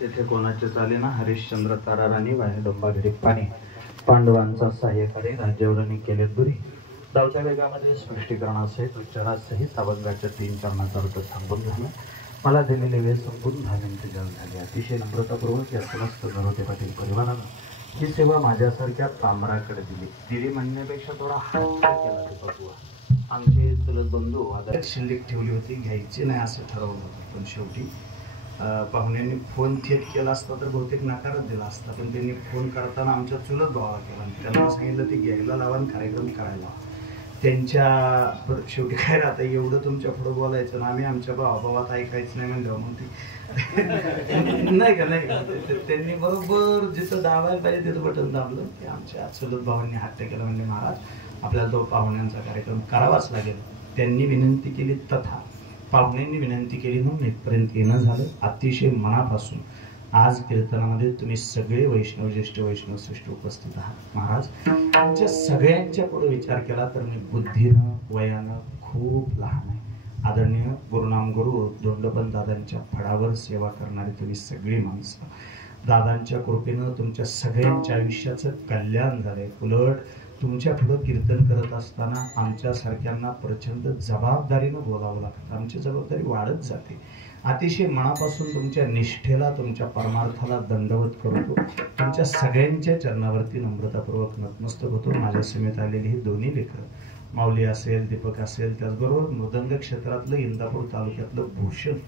तेथे कोणाचे चाले ना हरिश्चंद्र ताराराणी वाहे डोंबाघरी पाणी पांडवांचा सहाय्यकडे राज्यवरणी केले दुरी धावत्या वेगामध्ये स्पष्टीकरणासहित उच्चारासहित अभंगाच्या 3 चरणाचा अर्थ थांबून झाला. मला दिलेले वेळ संपूर्ण 10 मिनिटे झाले. अतिशय नम्रतापूर्वक या समस्त नरोते पाटील परिवारानं ही सेवा माझ्यासारख्या तांबराकडे दिली म्हणण्यापेक्षा थोडा हातभार केला ते बघूया. आमचे चुलत बंधू आदर शिल्लक ठेवली होती, घ्यायची नाही असं ठरवलं होतं. पण शेवटी पाहुण्यांनी फोन थेट केला असता तर बहुतेक नकारच दिला असता. पण त्यांनी फोन करताना आमच्या चुलत भावाला केला आणि त्यांना सांगितलं ते घ्यायला लावा आणि कार्यक्रम करायला. त्यांच्या शेवटी काय राहतं एवढं तुमच्या पुढं बोलायचं ना आम्ही आमच्या भावाभावात ऐकायचं नाही म्हणजे मग ती नाही का त्यांनी बरोबर जिथं दाबायला पाहिजे तिथं बटन दाबलं की आमच्या चुलत भावांनी हट्ट केलं म्हणजे महाराज आपल्याला तो पाहुण्यांचा कार्यक्रम करावाच लागेल. त्यांनी विनंती केली तथा पाहुण्यांनी विनंती केली म्हणून इथपर्यंत येणं झालं. अतिशय मनापासून आज कीर्तनामध्ये तुम्ही सगळे वैष्णव ज्येष्ठ वैष्णव श्रेष्ठ उपस्थित आहात. महाराज तुमच्या सगळ्यांच्या पुढे विचार केला तर मी बुद्धीनं वयानं खूप लहान आहे. आदरणीय गुरुनाम गुरु दोंडोपंत दादांच्या फळावर सेवा करणारी तुम्ही सगळी माणसं दादांच्या कृपेनं तुमच्या सगळ्यांच्या आयुष्याचं कल्याण झालंय. उलट तुमच्या पुढं कीर्तन करत असताना आमच्या सारख्यांना प्रचंड जबाबदारीनं बोलावं लागतं. आमची जबाबदारी वाढत जाते. अतिशय मनापासून तुमच्या निष्ठेला तुमच्या परमार्थाला दंडवत करतो. तुमच्या सगळ्यांच्या चरणावरती नम्रतापूर्वक नतमस्तक होतो. माझ्या समेत आलेली ही दोन्ही लेकरं माऊली असेल दीपक असेल त्याचबरोबर मृदंग क्षेत्रातलं इंदापूर तालुक्यातलं भूषण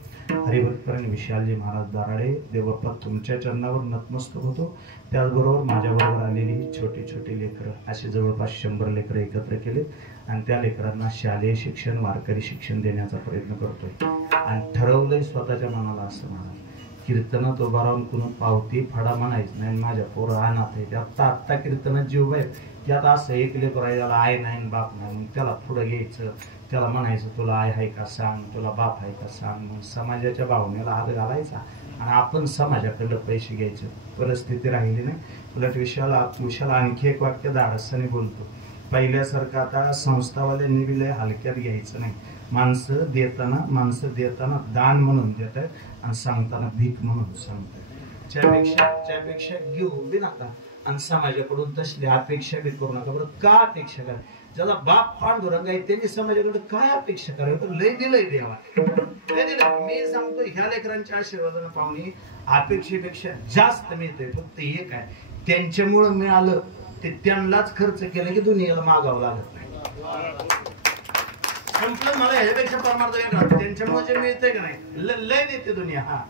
हरिभक्तराणी विशालजी महाराज दाराडे देवप्पा तुमच्या चरणावर नतमस्तक होतो. त्याचबरोबर माझ्याबरोबर आलेली छोटी छोटी लेकरं अशी जवळपास 100 लेकरं एकत्र केलेत आणि त्या लेकरांना शालेय शिक्षण वारकरी शिक्षण देण्याचा प्रयत्न करतोय. आणि ठरवलंय स्वतःच्या मनाला असं म्हणाल कीर्तनात उभा राहून कुणा पावती फाडा म्हणायचं नाही. माझ्या पोरं अनाथ आहे आत्ता कीर्तनात जीव आहे की आता असं एक लेकर आहे त्याला आय नाही बाप नाही मग त्याला पुढं घ्यायचं त्याला म्हणायचं तुला आय आहे का सांग तुला बाप आहे का सांग. मग समाजाच्या भावनेला हात घालायचा आणि आपण समाजाकडलं पैसे घ्यायचे. परिस्थिती राहिली नाही. उलट विशाल आणखी एक वाक्य धाडसाने बोलतो. पहिल्यासारखं आता संस्थावाल्यांनी बी लय हलक्यात घ्यायचं नाही. माणसं देताना दान म्हणून देत आहेत आणि सांगताना भीक म्हणून सांगतात. त्यापेक्षा घेऊ बी नका आणि समाजाकडून तसली अपेक्षा बी करू नका. बरं का अपेक्षा करा? ज्याला बाप पांडुरंग आहे त्यांनी समाजाकडे काय अपेक्षा करावी? तर लय दिलंय देवा लय दिलं. मी सांगतो ह्या लेकरांच्या आशीर्वादानं पाहुणे अपेक्षेपेक्षा जास्त मिळतंय. फक्त एक आहे त्यांच्यामुळं मिळालं ते त्यांनाच खर्च केलं की दुनियाला मागावं लागत नाही. संपलं. मला ह्यापेक्षा परमार्थ वेगळा त्यांच्यामुळे जे मिळतंय का नाही लय देते दुनिया. हा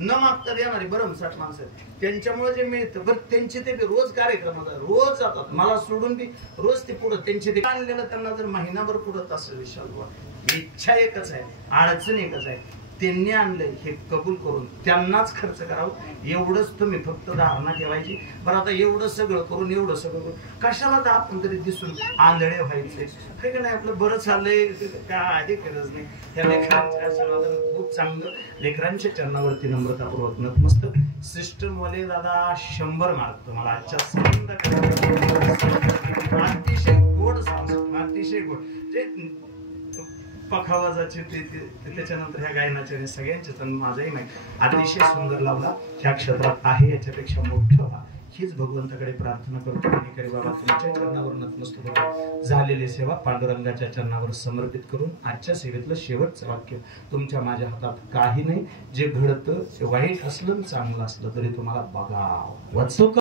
न मागता देणारी भरमसाठ माणसं त्यांच्यामुळे जे मिळतं. बरं त्यांचे ते रोज कार्यक्रम रोज जातात मला सोडून बी रोज ते पुढं त्यांचे ते आणलेलं त्यांना जर महिनाभर पुढत असेल विशाल इच्छा एकच आहे अडचण एकच आहे त्यांनी आणलंय हे कबूल करून त्यांनाच खर्च करावं. एवढंच तुम्ही फक्त धारणा ठेवायची. बरं आता एवढं सगळं करून कशाला तर आपण तरी दिसून आंधळे व्हायचे काही का नाही. आपलं बरं चाललंय काय गरज नाही. त्या लेकरांच्या आशीर्वादानं खूप चांगलं लेकरांच्या चरणावरती नम्रतापूर्वक नतमस्तक. सिस्टम वाले दादा 100 मार्क तुम्हाला आजच्या अतिशय गोड संस्कृत, अतिशय गोड जे पखावाजाचे त्याच्यानंतर ह्या गायनाचे सगळ्यांचे माझाही नाही अतिशय सुंदर लावला. ह्या क्षेत्रात आहे याच्यापेक्षा मोठं व्हा हीच भगवंताकडे प्रार्थना करतो. आणि करी बाबा तुमच्या चरणावर नतमस्तक होतो. झालेली सेवा पांडुरंगाच्या चरणावर समर्पित करून आजच्या सेवेतलं शेवटचं वाक्य, तुमच्या माझ्या हातात काही नाही. जे घडतं ते वाईट असलं चांगलं असलं तरी तुम्हाला बघावं वाचो का.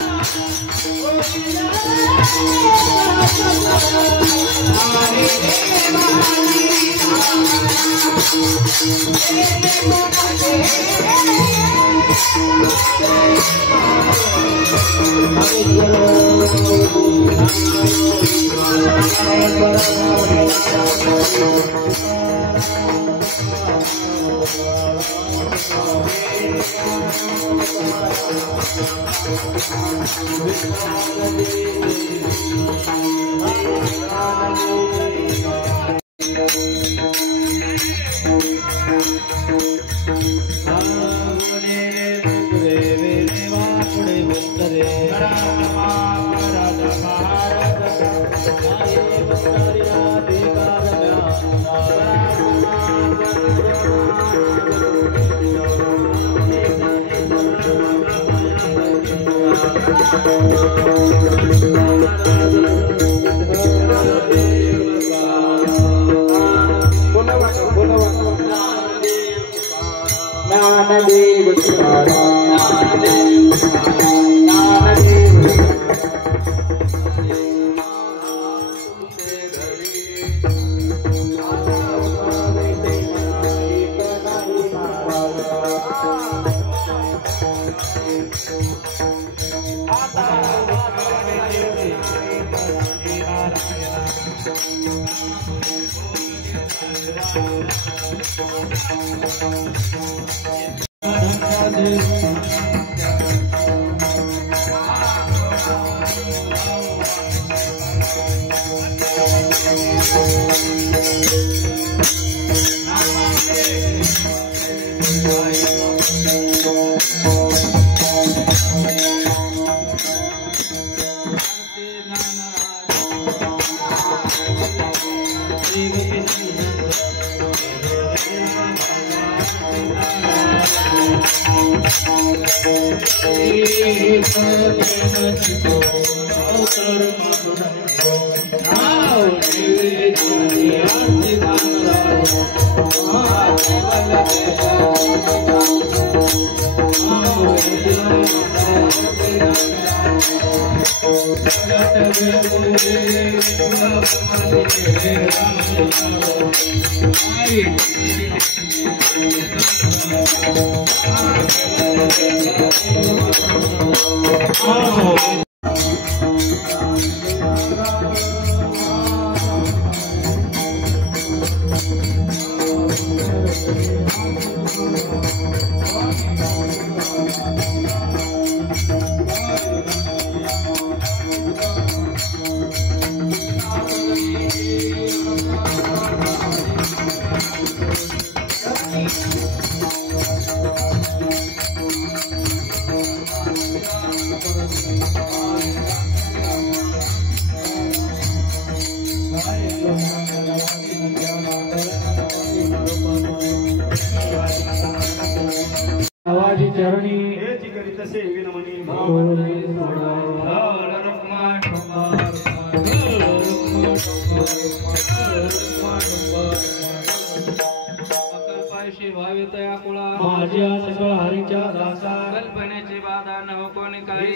कल्पनेची बाधा न हो कोणी काही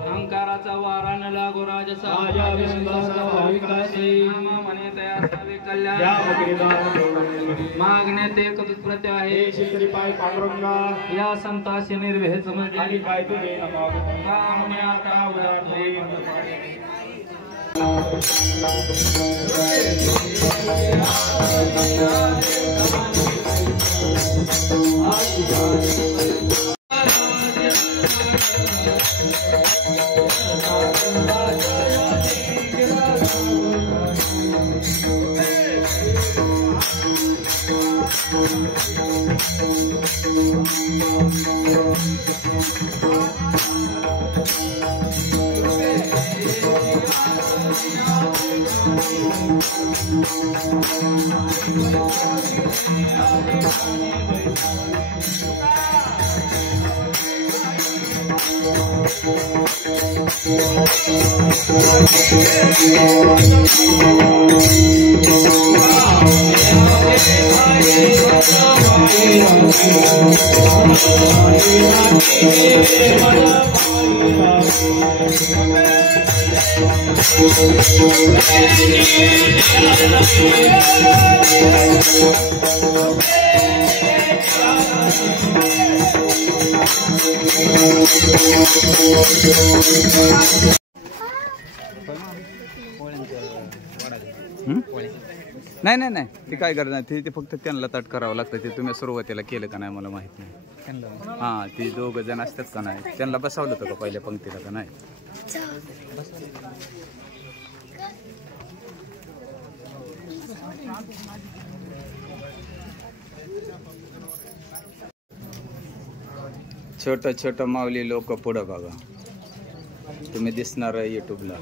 अहंकाराचा वारा न लागो राजसा म्हणे तया सावे कल्याण मागणे ते प्रत्य आहे या संताशी निर्भय समजली Thank you. नाही नाही नाही ते काय करणार ते फक्त त्यांना तट करावं लागतं ते तुम्ही सुरुवातीला केलं का नाही मला माहित नाही हां ती दोघं जण असतात का नाही त्यांना बसवलं होतं का पहिल्या पंक्तीला का नाही छोट छोट माऊली लोक पुढं बघा तुम्ही दिसणार आहे यूट्यूबला